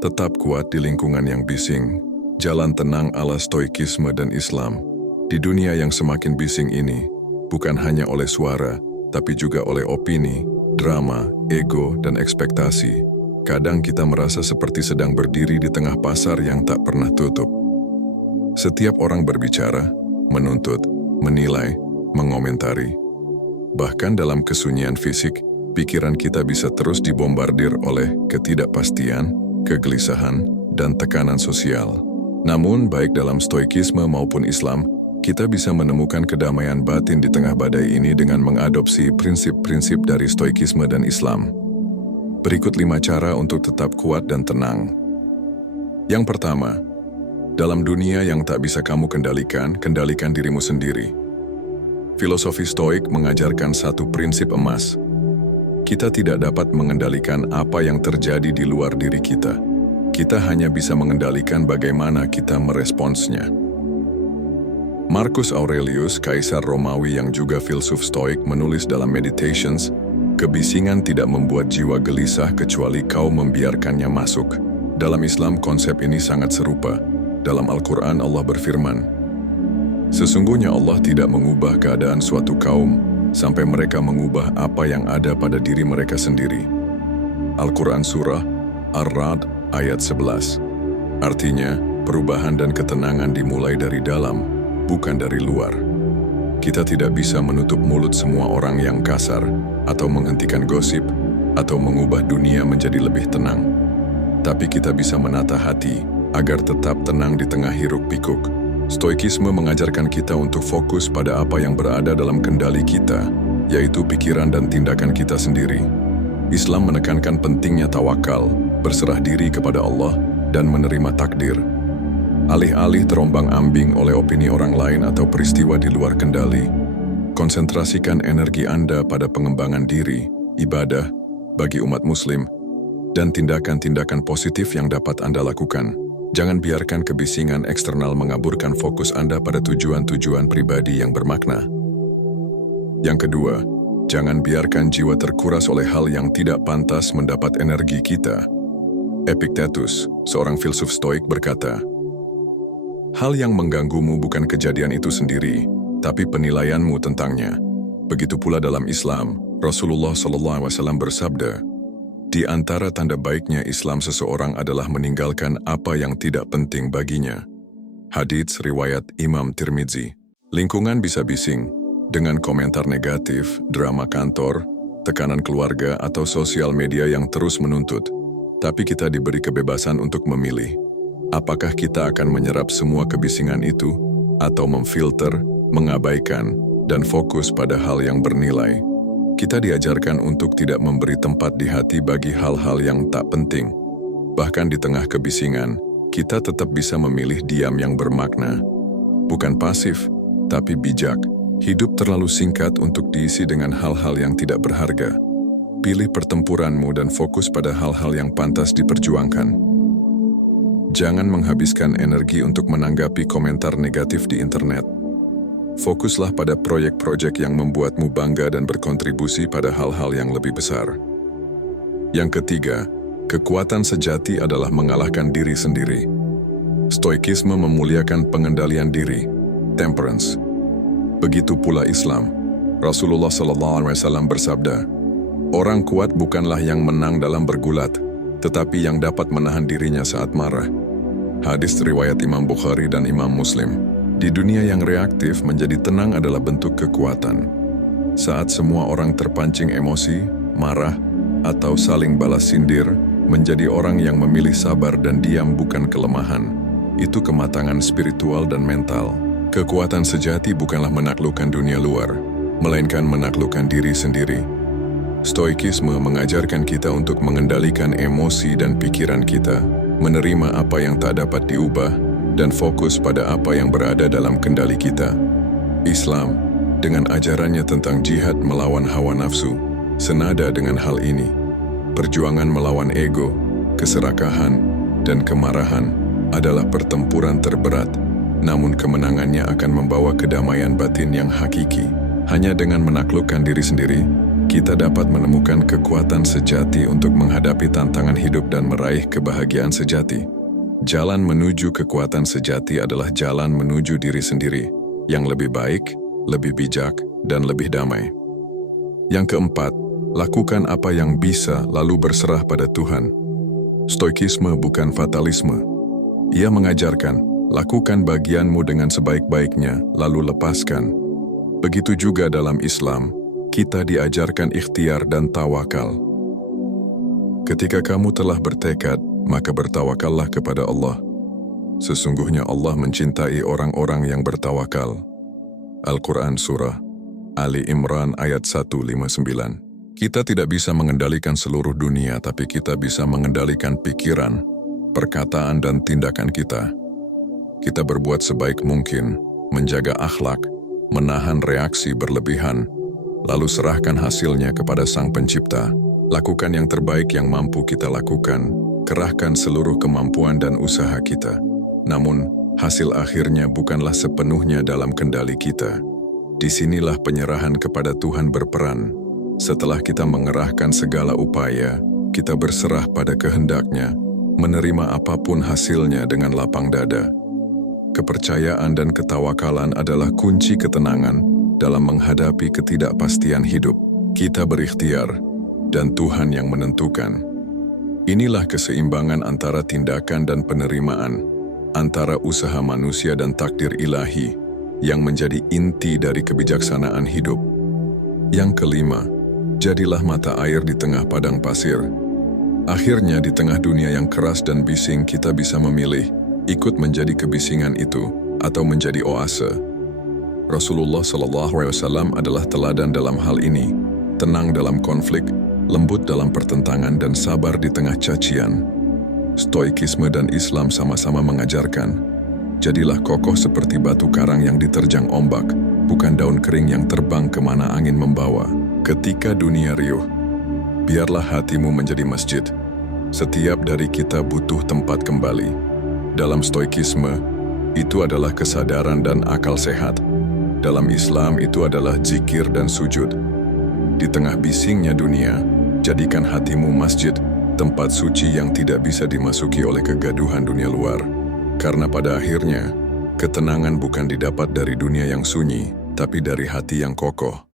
Tetap kuat di lingkungan yang bising, jalan tenang ala stoikisme dan Islam. Di dunia yang semakin bising ini, bukan hanya oleh suara, tapi juga oleh opini, drama, ego, dan ekspektasi. Kadang kita merasa seperti sedang berdiri di tengah pasar yang tak pernah tutup. Setiap orang berbicara, menuntut, menilai, mengomentari. Bahkan dalam kesunyian fisik, pikiran kita bisa terus dibombardir oleh ketidakpastian, kegelisahan, dan tekanan sosial. Namun, baik dalam stoikisme maupun Islam, kita bisa menemukan kedamaian batin di tengah badai ini dengan mengadopsi prinsip-prinsip dari stoikisme dan Islam. Berikut 5 cara untuk tetap kuat dan tenang. Yang pertama, dalam dunia yang tak bisa kamu kendalikan, kendalikan dirimu sendiri. Filosofi Stoik mengajarkan satu prinsip emas. Kita tidak dapat mengendalikan apa yang terjadi di luar diri kita. Kita hanya bisa mengendalikan bagaimana kita meresponsnya. Marcus Aurelius, kaisar Romawi yang juga filsuf Stoik, menulis dalam Meditations, kebisingan tidak membuat jiwa gelisah kecuali kau membiarkannya masuk. Dalam Islam, konsep ini sangat serupa. Dalam Al-Quran, Allah berfirman, sesungguhnya Allah tidak mengubah keadaan suatu kaum sampai mereka mengubah apa yang ada pada diri mereka sendiri. Al-Quran Surah Ar-Ra'd ayat 11. Artinya, perubahan dan ketenangan dimulai dari dalam, bukan dari luar. Kita tidak bisa menutup mulut semua orang yang kasar, atau menghentikan gosip, atau mengubah dunia menjadi lebih tenang. Tapi kita bisa menata hati, agar tetap tenang di tengah hiruk-pikuk. Stoikisme mengajarkan kita untuk fokus pada apa yang berada dalam kendali kita, yaitu pikiran dan tindakan kita sendiri. Islam menekankan pentingnya tawakal, berserah diri kepada Allah, dan menerima takdir. Alih-alih terombang-ambing oleh opini orang lain atau peristiwa di luar kendali, konsentrasikan energi Anda pada pengembangan diri, ibadah, bagi umat Muslim, dan tindakan-tindakan positif yang dapat Anda lakukan. Jangan biarkan kebisingan eksternal mengaburkan fokus Anda pada tujuan-tujuan pribadi yang bermakna. Yang kedua, jangan biarkan jiwa terkuras oleh hal yang tidak pantas mendapat energi kita. Epictetus, seorang filsuf Stoik, berkata, hal yang mengganggumu bukan kejadian itu sendiri, tapi penilaianmu tentangnya. Begitu pula dalam Islam, Rasulullah SAW bersabda, di antara tanda baiknya Islam seseorang adalah meninggalkan apa yang tidak penting baginya. Hadits riwayat Imam Tirmidzi. Lingkungan bisa bising, dengan komentar negatif, drama kantor, tekanan keluarga, atau sosial media yang terus menuntut. Tapi kita diberi kebebasan untuk memilih. Apakah kita akan menyerap semua kebisingan itu, atau memfilter, mengabaikan, dan fokus pada hal yang bernilai? Kita diajarkan untuk tidak memberi tempat di hati bagi hal-hal yang tak penting. Bahkan di tengah kebisingan, kita tetap bisa memilih diam yang bermakna. Bukan pasif, tapi bijak. Hidup terlalu singkat untuk diisi dengan hal-hal yang tidak berharga. Pilih pertempuranmu dan fokus pada hal-hal yang pantas diperjuangkan. Jangan menghabiskan energi untuk menanggapi komentar negatif di internet. Fokuslah pada proyek-proyek yang membuatmu bangga dan berkontribusi pada hal-hal yang lebih besar. Yang ketiga, kekuatan sejati adalah mengalahkan diri sendiri. Stoikisme memuliakan pengendalian diri, temperance. Begitu pula Islam. Rasulullah SAW bersabda, orang kuat bukanlah yang menang dalam bergulat, tetapi yang dapat menahan dirinya saat marah. Hadis riwayat Imam Bukhari dan Imam Muslim. Di dunia yang reaktif, menjadi tenang adalah bentuk kekuatan. Saat semua orang terpancing emosi, marah, atau saling balas sindir, menjadi orang yang memilih sabar dan diam bukan kelemahan. Itu kematangan spiritual dan mental. Kekuatan sejati bukanlah menaklukkan dunia luar, melainkan menaklukkan diri sendiri. Stoikisme mengajarkan kita untuk mengendalikan emosi dan pikiran kita, menerima apa yang tak dapat diubah, dan fokus pada apa yang berada dalam kendali kita. Islam, dengan ajarannya tentang jihad melawan hawa nafsu, senada dengan hal ini. Perjuangan melawan ego, keserakahan, dan kemarahan adalah pertempuran terberat, namun kemenangannya akan membawa kedamaian batin yang hakiki. Hanya dengan menaklukkan diri sendiri, kita dapat menemukan kekuatan sejati untuk menghadapi tantangan hidup dan meraih kebahagiaan sejati. Jalan menuju kekuatan sejati adalah jalan menuju diri sendiri, yang lebih baik, lebih bijak, dan lebih damai. Yang keempat, lakukan apa yang bisa lalu berserah pada Tuhan. Stoikisme bukan fatalisme. Ia mengajarkan, lakukan bagianmu dengan sebaik-baiknya, lalu lepaskan. Begitu juga dalam Islam, kita diajarkan ikhtiar dan tawakal. Ketika kamu telah bertekad, maka bertawakallah kepada Allah. Sesungguhnya Allah mencintai orang-orang yang bertawakal. Al-Quran Surah Ali Imran ayat 159. Kita tidak bisa mengendalikan seluruh dunia, tapi kita bisa mengendalikan pikiran, perkataan, dan tindakan kita. Kita berbuat sebaik mungkin, menjaga akhlak, menahan reaksi berlebihan, lalu serahkan hasilnya kepada Sang Pencipta. Lakukan yang terbaik yang mampu kita lakukan, kerahkan seluruh kemampuan dan usaha kita. Namun, hasil akhirnya bukanlah sepenuhnya dalam kendali kita. Disinilah penyerahan kepada Tuhan berperan. Setelah kita mengerahkan segala upaya, kita berserah pada kehendak-Nya, menerima apapun hasilnya dengan lapang dada. Kepercayaan dan ketawakalan adalah kunci ketenangan dalam menghadapi ketidakpastian hidup. Kita berikhtiar, dan Tuhan yang menentukan. Inilah keseimbangan antara tindakan dan penerimaan, antara usaha manusia dan takdir ilahi, yang menjadi inti dari kebijaksanaan hidup. Yang kelima, jadilah mata air di tengah padang pasir. Akhirnya di tengah dunia yang keras dan bising kita bisa memilih, ikut menjadi kebisingan itu, atau menjadi oase. Rasulullah SAW adalah teladan dalam hal ini, tenang dalam konflik, lembut dalam pertentangan, dan sabar di tengah cacian. Stoikisme dan Islam sama-sama mengajarkan, jadilah kokoh seperti batu karang yang diterjang ombak, bukan daun kering yang terbang kemana angin membawa. Ketika dunia riuh, biarlah hatimu menjadi masjid. Setiap dari kita butuh tempat kembali. Dalam stoikisme, itu adalah kesadaran dan akal sehat. Dalam Islam, itu adalah zikir dan sujud. Di tengah bisingnya dunia, jadikan hatimu masjid, tempat suci yang tidak bisa dimasuki oleh kegaduhan dunia luar. Karena pada akhirnya, ketenangan bukan didapat dari dunia yang sunyi, tapi dari hati yang kokoh.